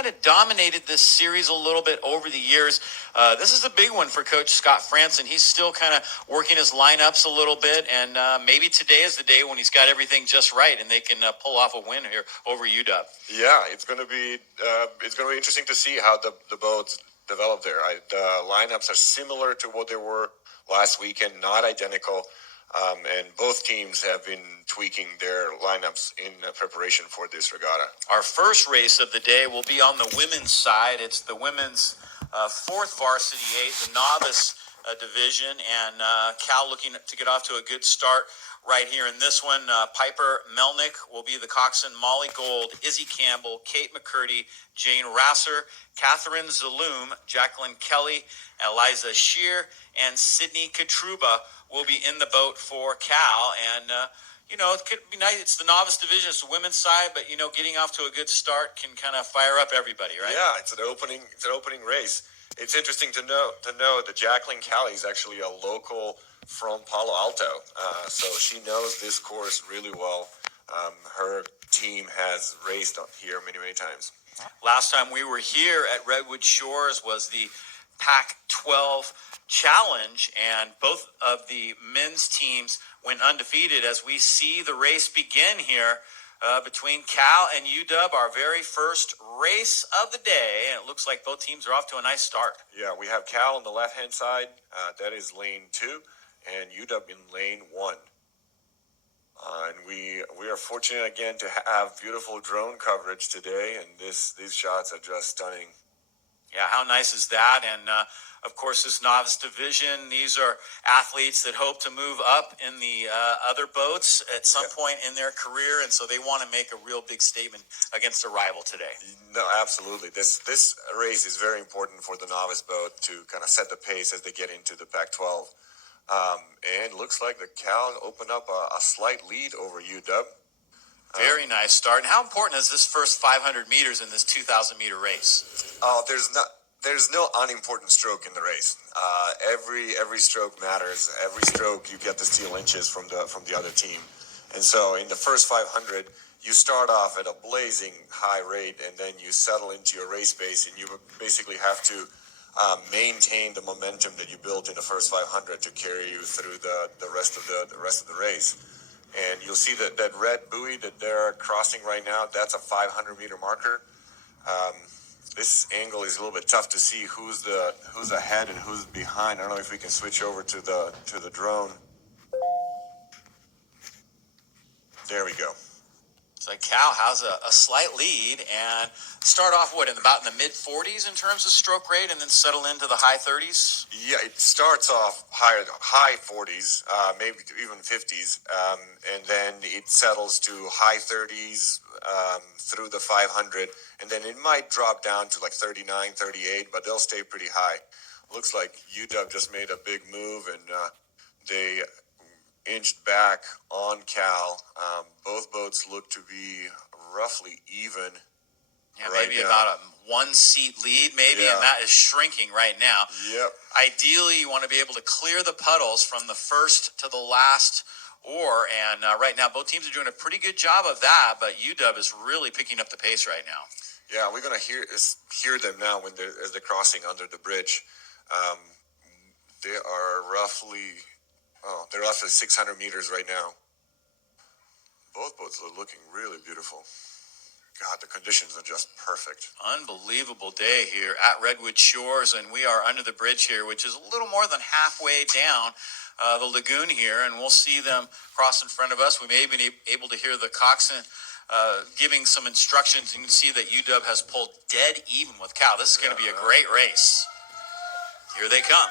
kind of dominated this series a little bit over the years. This is a big one for Coach Scott Franson. He's still kind of working his lineups a little bit, and maybe today is the day when he's got everything just right and they can pull off a win here over UW. Yeah, it's going to be interesting to see how the boats develop there. The lineups are similar to what they were last weekend, not identical. And both teams have been tweaking their lineups in preparation for this regatta. Our first race of the day will be on the women's side. It's the women's fourth varsity eight, the novice division, and Cal looking to get off to a good start right here in this one. Piper Melnick will be the coxswain, Molly Gold, Izzy Campbell, Kate McCurdy, Jane Rasser, Catherine Zaloom, Jacqueline Kelly, Eliza Shear, and Sydney Katruba will be in the boat for Cal. And it could be nice. It's the novice division. It's the women's side, but getting off to a good start can kind of fire up everybody, right? Yeah, it's an opening race. It's interesting to know that Jacqueline Kelly is actually a local from Palo Alto, so she knows this course really well. Her team has raced here many times. Last time we were here at Redwood Shores was the Pac-12 Challenge, and both of the men's teams went undefeated as we see the race begin here between Cal and UW, our very first race of the day. And it looks like both teams are off to a nice start. Yeah, we have Cal on the left-hand side. That is lane 2, and UW in lane 1. And we are fortunate again to have beautiful drone coverage today, and these shots are just stunning. Yeah, how nice is that? And of course, this novice division, these are athletes that hope to move up in the other boats at some point in their career, and so they want to make a real big statement against a rival today. No, absolutely. This race is very important for the novice boat to kind of set the pace as they get into the Pac-12. And looks like the Cal opened up a slight lead over UW. Very nice start. And how important is this first 500 meters in this 2,000-meter race? Oh, there's no unimportant stroke in the race. Every stroke matters. Every stroke you get to steal inches from the other team. And so in the first 500, you start off at a blazing high rate, and then you settle into your race pace, and you basically have to maintain the momentum that you built in the first 500 to carry you through the rest of the race. And you'll see that red buoy that they're crossing right now, that's a 500-meter marker. This angle is a little bit tough to see who's ahead and who's behind. I don't know if we can switch over to the drone. There we go. So Cal has a slight lead and start off in the mid-40s in terms of stroke rate, and then settle into the high 30s? Yeah, it starts off high 40s, maybe even 50s, and then it settles to high 30s through the 500, and then it might drop down to like 39, 38, but they'll stay pretty high. Looks like UW just made a big move, and they inched back on Cal. Both boats look to be roughly even. Yeah, maybe about a 1-seat lead, maybe, and that is shrinking right now. Yep. Ideally, you want to be able to clear the puddles from the first to the last oar, and right now both teams are doing a pretty good job of that, but UW is really picking up the pace right now. Yeah, we're going to hear them now as they're crossing under the bridge. They are roughly 600 meters right now. Both boats are looking really beautiful. God, the conditions are just perfect. Unbelievable day here at Redwood Shores, and we are under the bridge here, which is a little more than halfway down the lagoon here, and we'll see them cross in front of us. We may be able to hear the coxswain giving some instructions. You can see that UW has pulled dead even with Cal. This is going to be a great race. Here they come.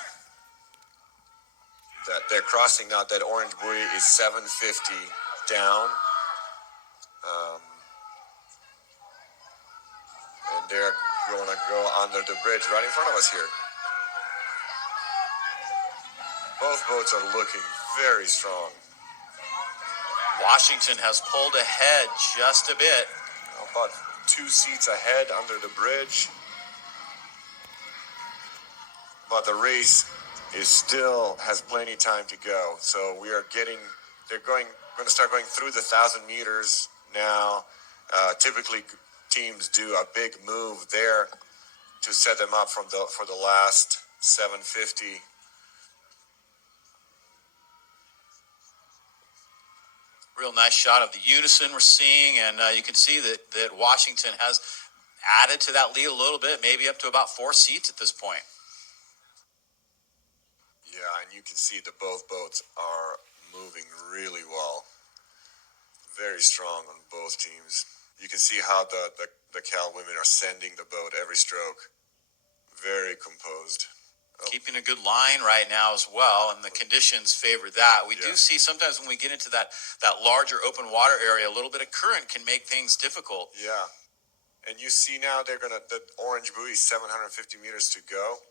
They're crossing now. That orange buoy is 750 down. And they're going to go under the bridge right in front of us here. Both boats are looking very strong. Washington has pulled ahead just a bit. About 2 seats ahead under the bridge. But the race still has plenty time to go. So they're going to start going through the 1,000 meters now. Typically teams do a big move there to set them up for the last 750. Real nice shot of the unison we're seeing, and you can see that Washington has added to that lead a little bit, maybe up to about 4 seats at this point. Yeah, and you can see that both boats are moving really well. Very strong on both teams. You can see how the Cal women are sending the boat every stroke. Very composed. Keeping a good line right now as well, and the conditions favor that. We do Yeah. see sometimes when we get into that larger open water area, a little bit of current can make things difficult. Yeah. And you see now the orange buoy, 750 meters to go.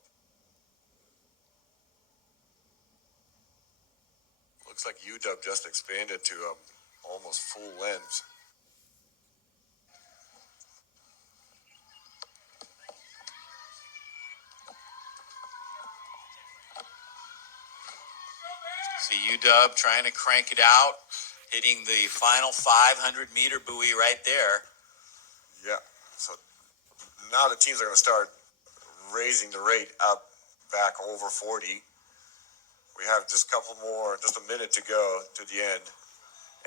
Looks like UW just expanded to almost full length. See UW trying to crank it out, hitting the final 500-meter buoy right there. Yeah. So now the teams are going to start raising the rate up back over 40. We have just a minute to go to the end.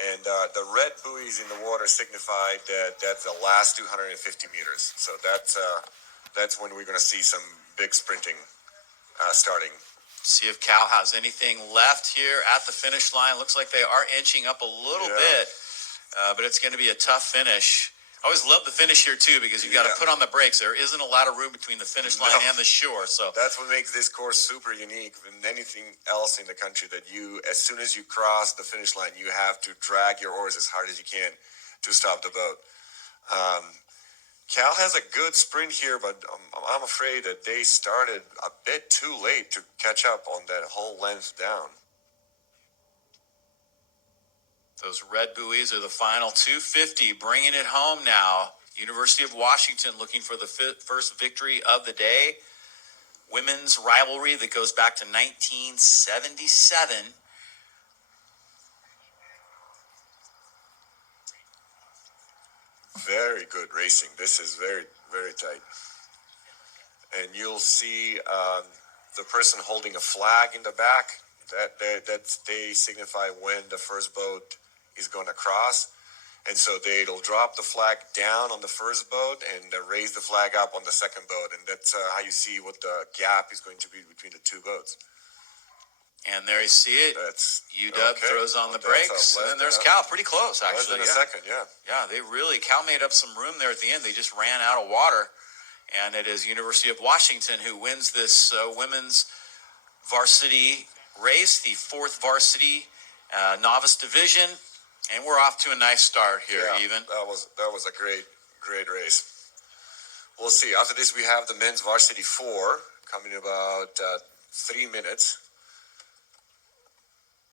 And the red buoys in the water signify that's the last 250 meters. So that's when we're going to see some big sprinting starting. See if Cal has anything left here at the finish line. Looks like they are inching up a little bit, but it's going to be a tough finish. I always love the finish here too because you got to put on the brakes. There isn't a lot of room between the finish line and the shore, so that's what makes this course super unique than anything else in the country. That as soon as you cross the finish line, you have to drag your oars as hard as you can to stop the boat. Cal has a good sprint here, but I'm afraid that they started a bit too late to catch up on that whole length down. Those red buoys are the final 250, bringing it home now. University of Washington looking for the first victory of the day. Women's rivalry that goes back to 1977. Very good racing. This is very, very tight. And you'll see the person holding a flag in the back. They signify when the first boat is going to cross. And so they'll drop the flag down on the first boat and raise the flag up on the second boat. And that's how you see what the gap is going to be between the two boats. And there you see it. That's UW throws on the brakes. And then there's Cal, pretty close, actually. Less than a second, yeah. Yeah, Cal made up some room there at the end. They just ran out of water. And it is University of Washington who wins this women's varsity race, the 4th varsity novice division. And we're off to a nice start here, even. That was a great race. We'll see. After this, we have the men's varsity 4 coming in about 3 minutes.